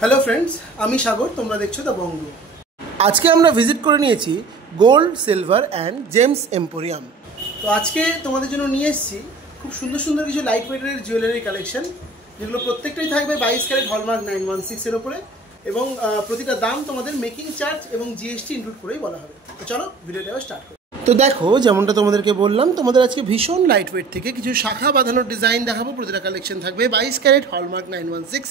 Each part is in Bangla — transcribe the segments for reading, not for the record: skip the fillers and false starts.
হ্যালো ফ্রেন্ডস, আমি সাগর, তোমরা দেখছো দ্য বঙ্গ। আজকে আমরা ভিজিট করে নিয়েছি gold, silver and gems emporium. তো আজকে তোমাদের জন্য নিয়ে এসেছি খুব সুন্দর সুন্দর কিছু লাইট ওয়েটের জুয়েলারি কালেকশন, যেগুলো প্রত্যেকটাই থাকবে 22 ক্যারেট হলমার্ক 916-এর ওপরে, এবং প্রতিটা দাম তোমাদের মেকিং চার্জ এবং জিএসটি ইনক্লুড করেই বলা হবে। তো চলো ভিডিওটা স্টার্ট করি। তো দেখো, যেমনটা তোমাদেরকে বললাম, তোমাদের আজকে ভীষণ লাইট ওয়েট থেকে কিছু শাখা বাঁধানোর ডিজাইন দেখাবো। প্রতিটা কালেকশন থাকবে 22 carat hallmark 916,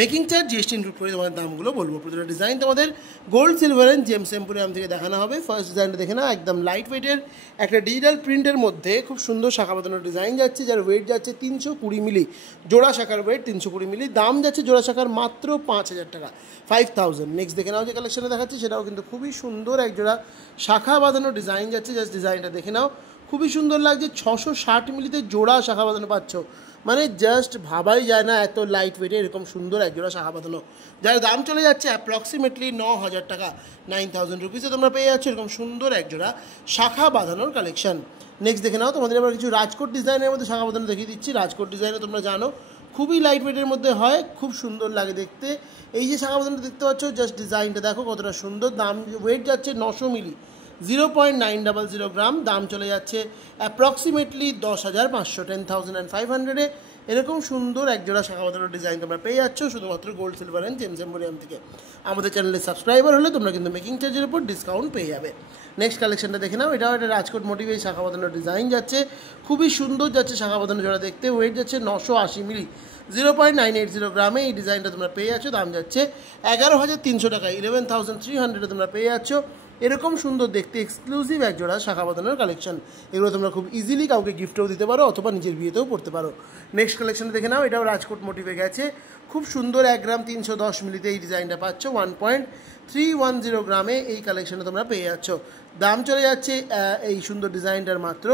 making charge GST include করে তোমাদের দামগুলো বলবো। প্রতিটা ডিজাইন তোমাদের gold, silver and gems emporium থেকে দেখানো হবে। ফার্স্ট ডিজাইনটা দেখে নাও, একদম লাইট ওয়েটের একটা ডিজিটাল প্রিন্টের মধ্যে খুব সুন্দর শাখা বাঁধানোর ডিজাইন যাচ্ছে, যার ওয়েট যাচ্ছে 320 মিলি। জোড়া শাখার ওয়েট 320 মিলি, দাম যাচ্ছে জোড়া শাখার মাত্র 5,000 টাকা, 5,000। নেক্সট দেখে নাও যে কালেকশনে দেখাচ্ছে, সেটাও কিন্তু খুবই সুন্দর এক জোড়া শাখা বাঁধানো ডিজাইন যাচ্ছে। জাস্ট ডিজাইনটা দেখে নাও, খুবই সুন্দর লাগছে। 660 মিলিতে জোড়া শাখা বাঁধানো পাচ্ছ, মানে জাস্ট ভাবাই যায় না এত লাইট ওয়েটে এরকম সুন্দর এক জোড়া শাখা বাঁধানো, যার দাম চলে যাচ্ছে অ্যাপ্রক্সিমেটলি 9,000 টাকা, 9,000 রুপিসে তোমরা পেয়ে যাচ্ছ এরকম সুন্দর এক জোড়া শাখা বাঁধানোর কালেকশন। নেক্সট দেখে নাও, তোমাদের আবার কিছু রাজকোট ডিজাইনের মধ্যে শাখা বাঁধানো দেখিয়ে দিচ্ছি। রাজকোট ডিজাইনে তোমরা জানো খুবই লাইট ওয়েটের মধ্যে হয়, খুব সুন্দর লাগে দেখতে। এই যে শাখা বাঁধানোটা দেখতে পাচ্ছ, জাস্ট ডিজাইনটা দেখো কতটা সুন্দর। দাম ওয়েট যাচ্ছে 900 মিলি, 0.900 গ্রাম, দাম চলে যাচ্ছে অ্যাপ্রক্সিমেটলি 10,500, 10,500-এ এরকম সুন্দর একজোড়া শাখা বাঁধানোর ডিজাইন তোমরা পেয়ে যাচ্ছ শুধুমাত্র gold, silver and gems emporium থেকে। আমাদের চ্যানেলের সাবস্ক্রাইবার হলে তোমরা কিন্তু মেকিং চার্জের উপর ডিসকাউন্ট পেয়ে যাবে। নেক্সট কালেকশনটা দেখে নাও, এটাও একটা রাজকোট মোটিভে শাখা বাঁধানোর ডিজাইন যাচ্ছে, খুবই সুন্দর যাচ্ছে শাখা বাঁধানো জোড়া দেখতে। ওয়েট যাচ্ছে 980 মিলি, 0.980 গ্রামে এই ডিজাইনটা তোমরা পেয়ে যাচ্ছ। দাম যাচ্ছে 11,300 টাকায়, 11,300-এ তোমরা পেয়ে যাচ্ছ এরকম সুন্দর দেখতে এক্সক্লুসিভ এক জোড়া শাখা বাঁধানোর কালেকশন। এগুলো তোমরা খুব ইজিলি কাউকে গিফটেও দিতে পারো অথবা নিজের বিয়েতেও পড়তে পারো। নেক্সট কালেকশন দেখে নাও, এটাও রাজকোট মোটিভে গেছে, খুব সুন্দর 1 গ্রাম 310 মিলিতে এই ডিজাইনটা পাচ্ছ। 1.310 গ্রামে এই কালেকশনে তোমরা পেয়ে যাচ্ছ। দাম চলে যাচ্ছে এই সুন্দর ডিজাইনটার মাত্র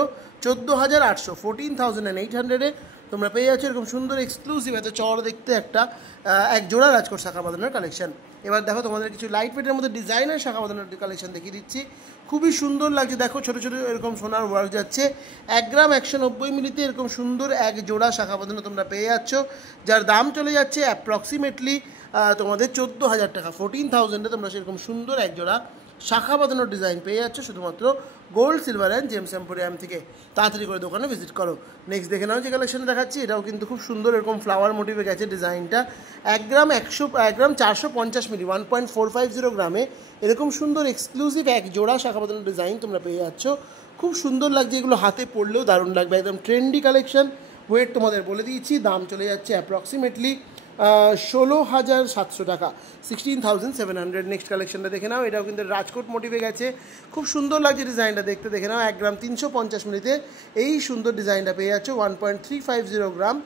14,800, 14,800-এ তোমরা পেয়ে যাচ্ছ এরকম সুন্দর এক্সক্লুসিভ এত চড় দেখতে একটা এক জোড়া রাজকোট শাখা বাঁধানোর কালেকশন। এবার দেখো, তোমাদের কিছু লাইট ওয়েটের মধ্যে ডিজাইনার শাখা বাঁধানোর কালেকশন দেখিয়ে দিচ্ছি, খুবই সুন্দর লাগছে। দেখো ছোটো ছোটো এরকম সোনার ওয়ার্ক যাচ্ছে, 1 গ্রাম 190 মিলিতে এরকম সুন্দর এক জোড়া শাখা বাঁধানো তোমরা পেয়ে যাচ্ছ, যার দাম চলে যাচ্ছে অ্যাপ্রক্সিমেটলি তোমাদের 14,000 টাকা, 14,000-এ তোমরা সেরকম সুন্দর এক জোড়া শাখা বাঁধানোর ডিজাইন পেয়ে যাচ্ছে শুধুমাত্র gold, silver and gems emporium থেকে। তাড়াতাড়ি করে দোকানে ভিজিট করো। নেক্সট দেখে নাও যে কালেকশন দেখাচ্ছি, এটাও কিন্তু খুব সুন্দর এরকম ফ্লাওয়ার মোটিভে গেছে ডিজাইনটা। 1 গ্রাম 450 মিলি, 1.450 গ্রামে এরকম সুন্দর এক্সক্লুসিভ এক জোড়া শাখা বাঁধানোর ডিজাইন তোমরা পেয়ে যাচ্ছ। খুব সুন্দর লাগছে, এগুলো হাতে পড়লেও দারুণ লাগবে, একদম ট্রেন্ডি কালেকশন। ওয়েট তোমাদের বলে দিয়েছি, দাম চলে যাচ্ছে অ্যাপ্রক্সিমেটলি 16,700 টাকা, 16,700। নেক্সট কালেকশনটা দেখে নাও, এটাও কিন্তু রাজকোট মোটিভে গেছে, খুব সুন্দর লাগছে ডিজাইনটা দেখতে। দেখে নাও 1 গ্রাম 350 মিলিতে এই সুন্দর ডিজাইনটা পেয়ে যাচ্ছ, 1.350 গ্রাম,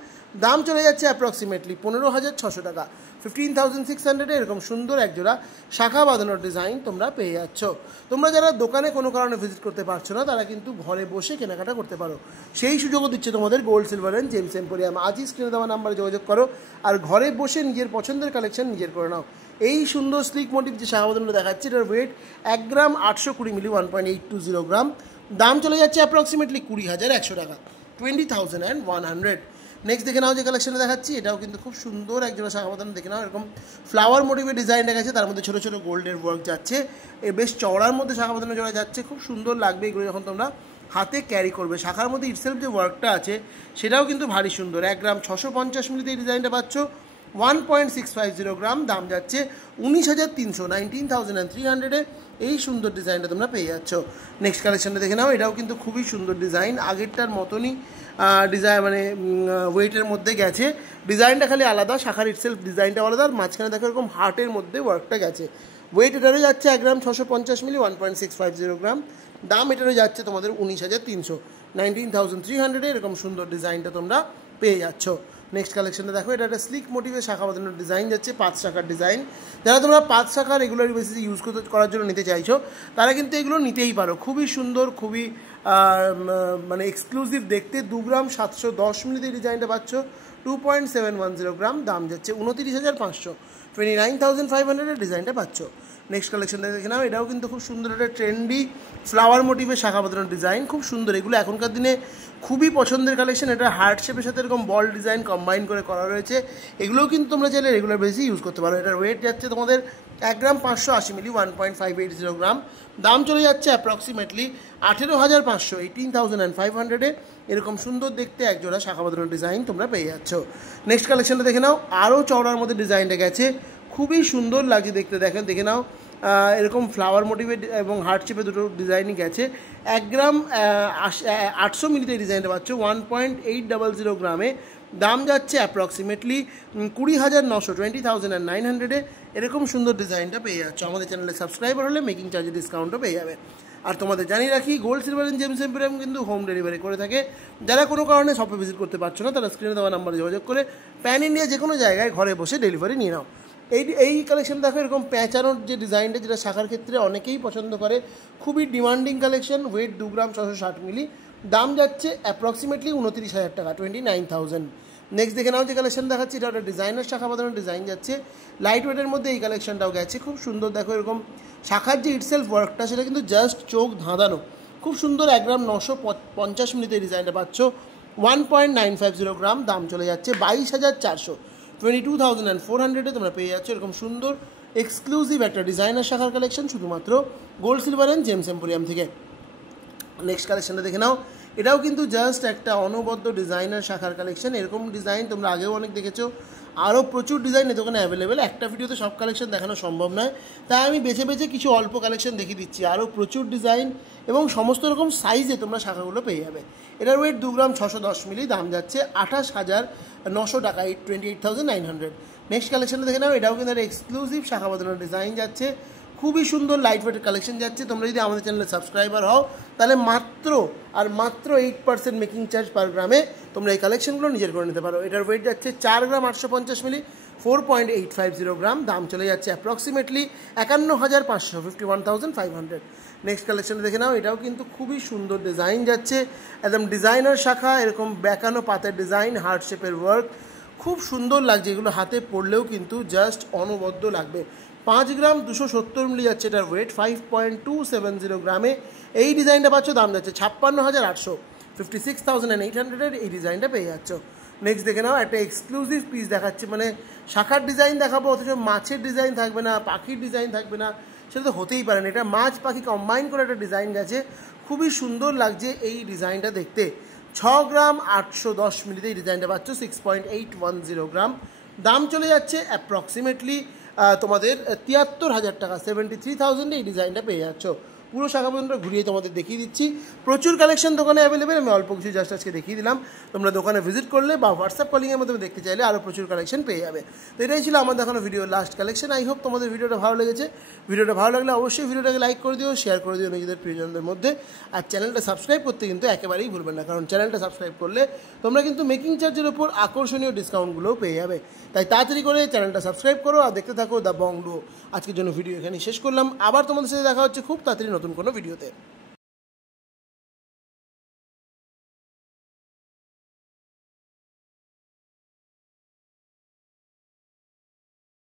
দাম চলে যাচ্ছে অ্যাপ্রক্সিমেটলি 15,600 টাকা, 15,600-এ এরকম সুন্দর একজোড়া শাখা বাঁধানোর ডিজাইন তোমরা পেয়ে যাচ্ছ। তোমরা যারা দোকানে কোনো কারণে ভিজিট করতে পারছো না, তারা কিন্তু ঘরে বসে কেনাকাটা করতে পারো, সেই সুযোগও দিচ্ছে তোমাদের gold, silver and gems emporium. আজই স্ক্রিনে দেওয়া নাম্বারে যোগাযোগ করো আর ঘরে বসে নিজের পছন্দের কালেকশন নিজের করে নাও। এই সুন্দর স্লিক মোটিভ যে শাখা বাঁধানোটা দেখাচ্ছে, এটার ওয়েট 1 গ্রাম 820 মিলি, 1.820 গ্রাম, দাম চলে যাচ্ছে অ্যাপ্রক্সিমেটলি 20,100 টাকা, 20,100। নেক্সট দেখে নাও যে কালেকশনে দেখাচ্ছি, এটাও কিন্তু খুব সুন্দর একজোড়া শাখা বাঁধানো দেখে নাও, এরকম ফ্লাওয়ার মোটিভের ডিজাইনটা গেছে, তার মধ্যে ছোটো ছোটো গোল্ডের ওয়ার্ক যাচ্ছে, বেশ চওড়ার মধ্যে শাখা বাঁধানো জোড়া যাচ্ছে, খুব সুন্দর লাগবে এগুলো যখন তোমরা হাতে ক্যারি করবে। শাখার মধ্যে ইটসেলফ যে ওয়ার্কটা আছে সেটাও কিন্তু ভারী সুন্দর। 1 গ্রাম 650 মিলিতে এই ডিজাইনটা পাচ্ছ, 1.650 গ্রাম, দাম যাচ্ছে 19,300, 19,300-এ এই সুন্দর ডিজাইনটা তোমরা পেয়ে যাচ্ছ। নেক্সট কালেকশনটা দেখে নাও, এটাও কিন্তু খুবই সুন্দর ডিজাইন, আগেরটার মতনই ডিজাইন, মানে ওয়েটের মধ্যে গেছে, ডিজাইনটা খালি আলাদা, শাখার ইটসেলফ ডিজাইনটা আলাদা, আর মাঝখানে দেখো এরকম হার্টের মধ্যে ওয়ার্কটা গেছে। ওয়েট এটারও যাচ্ছে 1 গ্রাম 650 মিলি, 1.650 গ্রাম, দাম এটারও যাচ্ছে তোমাদের 19,300, 19,300-এ এরকম সুন্দর ডিজাইনটা তোমরা পেয়ে যাচ্ছ। নেক্সট কালেকশনটা দেখো, এটা একটা স্লিক মোটিভে শাখা বাঁধানোর ডিজাইন যাচ্ছে, 5 শাখার ডিজাইন। যারা তোমরা 5 শাখা রেগুলার বেসিসে ইউজ করার জন্য নিতে চাইছো, তারা কিন্তু এগুলো নিতেই পারো। খুবই সুন্দর, খুবই মানে এক্সক্লুসিভ দেখতে। 2 গ্রাম 710 মিলিতে ডিজাইনটা পাচ্ছ, 2.710 গ্রাম, দাম যাচ্ছে 29,500, 29,500-এর ডিজাইনটা পাচ্ছ। নেক্সট কালেকশনটা দেখে নাও, এটাও কিন্তু খুব সুন্দর একটা ট্রেন্ডি ফ্লাওয়ার মোটিভে শাখা বাঁধানোর ডিজাইন, খুব সুন্দর। এগুলো এখনকার দিনে খুবই পছন্দের কালেকশন। এটা হার্ট শেপের সাথে এরকম বল ডিজাইন কম্বাইন করে করা রয়েছে। এগুলোও কিন্তু তোমরা চাইলে রেগুলার বেসি ইউজ করতে পারো। এটার ওয়েট যাচ্ছে তোমাদের 1 গ্রাম 580 মিলি, 1.580 গ্রাম। দাম চলে যাচ্ছে অ্যাপ্রক্সিমেটলি 18,500, 18,500-এ। এরকম সুন্দর দেখতে একজোড়া শাখা বাঁধানো ডিজাইন তোমরা পেয়ে যাচ্ছ। নেক্সট কালেকশনটা দেখে নাও, আরও চওড়ার মধ্যে ডিজাইনটা গেছে, খুবই সুন্দর লাগছে দেখতে। দেখে নাও এরকম ফ্লাওয়ার মোটিভের এবং হার্ট শেপে দুটো ডিজাইনই গেছে। 1 গ্রাম 800 মিলিতে এই ডিজাইনটা পাচ্ছ 1.800 গ্রামে। দাম যাচ্ছে অ্যাপ্রক্সিমেটলি 20,900, 20,900-এ। এরকম সুন্দর ডিজাইনটা পেয়ে যাচ্ছ। আমাদের চ্যানেলে সাবস্ক্রাইবার হলে মেকিং চার্জে ডিসকাউন্টও পেয়ে যাবে। আর তোমাদের জানিয়ে রাখি, gold silver and gems emporium কিন্তু হোম ডেলিভারি করে থাকে। যারা কোনো কারণে শপে ভিজিট করতে পারছো না, তারা স্ক্রিনে দেওয়া নাম্বারে যোগাযোগ করে প্যান ইন্ডিয়া যে কোনো জায়গায় ঘরে বসে ডেলিভারি নিয়ে নাও। এই কালেকশন দেখো, এরকম প্যাঁচানোর যে ডিজাইনটা, যেটা শাখার ক্ষেত্রে অনেকেই পছন্দ করে, খুবই ডিমান্ডিং কালেকশন। ওয়েট 2 গ্রাম 660 মিলি। দাম যাচ্ছে অ্যাপ্রক্সিমেটলি 29,000 টাকা, 29,000। নেক্সট দেখে নাও যে কালেকশন দেখাচ্ছি, এটা একটা ডিজাইনার শাখা বাঁধানো ডিজাইন যাচ্ছে। লাইট ওয়েটের মধ্যে এই কালেকশনটাও গেছে, খুব সুন্দর। দেখো এরকম শাখার যে ইটসেলফ ওয়ার্কটা, সেটা কিন্তু জাস্ট চোখ ধাঁধানো, খুব সুন্দর। 1 গ্রাম 950 মিলিতে এই ডিজাইনটা পাচ্ছ 1.950 গ্রাম। দাম চলে যাচ্ছে 22,400, 22,400-এ তোমরা পেয়ে যাচ্ছ এরকম সুন্দর এক্সক্লুসিভ একটা ডিজাইনার শাখার কালেকশন, শুধুমাত্র gold silver and gems emporium থেকে। নেক্সট কালেকশনটা দেখে নাও, এটাও কিন্তু জাস্ট একটা অনবদ্য ডিজাইনার শাখার কালেকশন। এরকম ডিজাইন তোমরা আগেও অনেক দেখেছো, আরও প্রচুর ডিজাইন এর দোকানে অ্যাভেলেবেল। একটা ভিডিওতে সব কালেকশন দেখানো সম্ভব নয়, তাই আমি বেছে বেছে কিছু অল্প কালেকশন দেখিয়ে দিচ্ছি। আরও প্রচুর ডিজাইন এবং সমস্ত রকম সাইজে তোমরা শাখাগুলো পেয়ে যাবে। এটার ওয়েট 2 গ্রাম 610 মিলি। দাম যাচ্ছে 28,900 টাকা, 28,900। নেক্সট কালেকশনটা দেখে নাও, এটাও কিন্তু একটা এক্সক্লুসিভ শাখা বাঁধানোর ডিজাইন যাচ্ছে, খুবই সুন্দর লাইট ওয়েটের কালেকশন যাচ্ছে। তোমরা যদি আমাদের চ্যানেলে সাবস্ক্রাইবার হও, তাহলে মাত্র 8% মেকিং চার্জ পার গ্রামে তোমরা এই কালেকশনগুলো নিজের করে নিতে পারো। এটার ওয়েট যাচ্ছে 4 গ্রাম 850 মিলি, 4.850 গ্রাম। দাম চলে যাচ্ছে অ্যাপ্রক্সিমেটলি 51,500, 51,500। নেক্সট কালেকশন দেখে নাও, এটাও কিন্তু খুবই সুন্দর ডিজাইন যাচ্ছে, একদম ডিজাইনার শাখা। এরকম বেঁকানো পাতের ডিজাইন, হার্ট শেপের ওয়ার্ক, খুব সুন্দর লাগছে। এগুলো হাতে পড়লেও কিন্তু জাস্ট অনবদ্য লাগবে। 5 গ্রাম 270 মিলি যাচ্ছে এটার ওয়েট, 5.270 গ্রামে এই ডিজাইনটা পাচ্ছ। দাম যাচ্ছে 56,800, 56,800-এর এই ডিজাইনটা পেয়ে যাচ্ছ। নেক্সট দেখে নাও, একটা এক্সক্লুসিভ পিস দেখাচ্ছে, মানে শাখার ডিজাইন দেখাবো অথচ মাছের ডিজাইন থাকবে না, পাখির ডিজাইন থাকবে না, সেটা তো হতেই পারে না। এটা মাছ পাখি কম্বাইন করে একটা ডিজাইন গেছে, খুবই সুন্দর লাগছে এই ডিজাইনটা দেখতে। 6 গ্রাম 810 মিলিতে এই ডিজাইনটা পাচ্ছ, 6.810 গ্রাম। দাম চলে যাচ্ছে অ্যাপ্রক্সিমেটলি তোমাদের 73,000 টাকা, 73,000-এ এই ডিজাইনটা পেয়ে যাচ্ছ। পুরো শাখা পর্যন্ত ঘুরিয়ে তোমাদের দেখিয়ে দিচ্ছি। প্রচুর কালেকশন দোকানে অ্যাভেলেবেল, আমি অল্প কিছু জাস্ট আজকে দেখিয়ে দিলাম। তোমরা দোকানে ভিজিট করলে বা হোয়াটসঅ্যাপ কলিংয়ের মাধ্যমে দেখতে চাইলে আরও প্রচুর কালেকশন পেয়ে যাবে। তো এটাই ছিল আমার দেখানো ভিডিওর লাস্ট কালেকশন। আই হোপ তোমাদের ভিডিওটা ভালো লেগেছে। ভিডিওটা ভালো লাগলে অবশ্যই ভিডিওটাকে লাইক করে দিও, শেয়ার করে দিও নিজেদের প্রিয়জনদের মধ্যে। আর চ্যানেলটা সাবস্ক্রাইব করতে কিন্তু একেবারেই ভুলবেন না, কারণ চ্যানেলটা সাবস্ক্রাইব করলে তোমরা কিন্তু মেকিং চার্জের ওপর আকর্ষণীয় ডিসকাউন্টগুলোও পেয়ে যাবে। তাই তাড়াতাড়ি করে চ্যানেলটা সাবস্ক্রাইব করো আর দেখতে থাকো দ্য বং ডুও। আজকের জন্য ভিডিও এখানে শেষ করলাম। আবার তোমাদের সাথে দেখা হচ্ছে খুব তাড়াতাড়ি নতুন কোনো ভিডিওতে।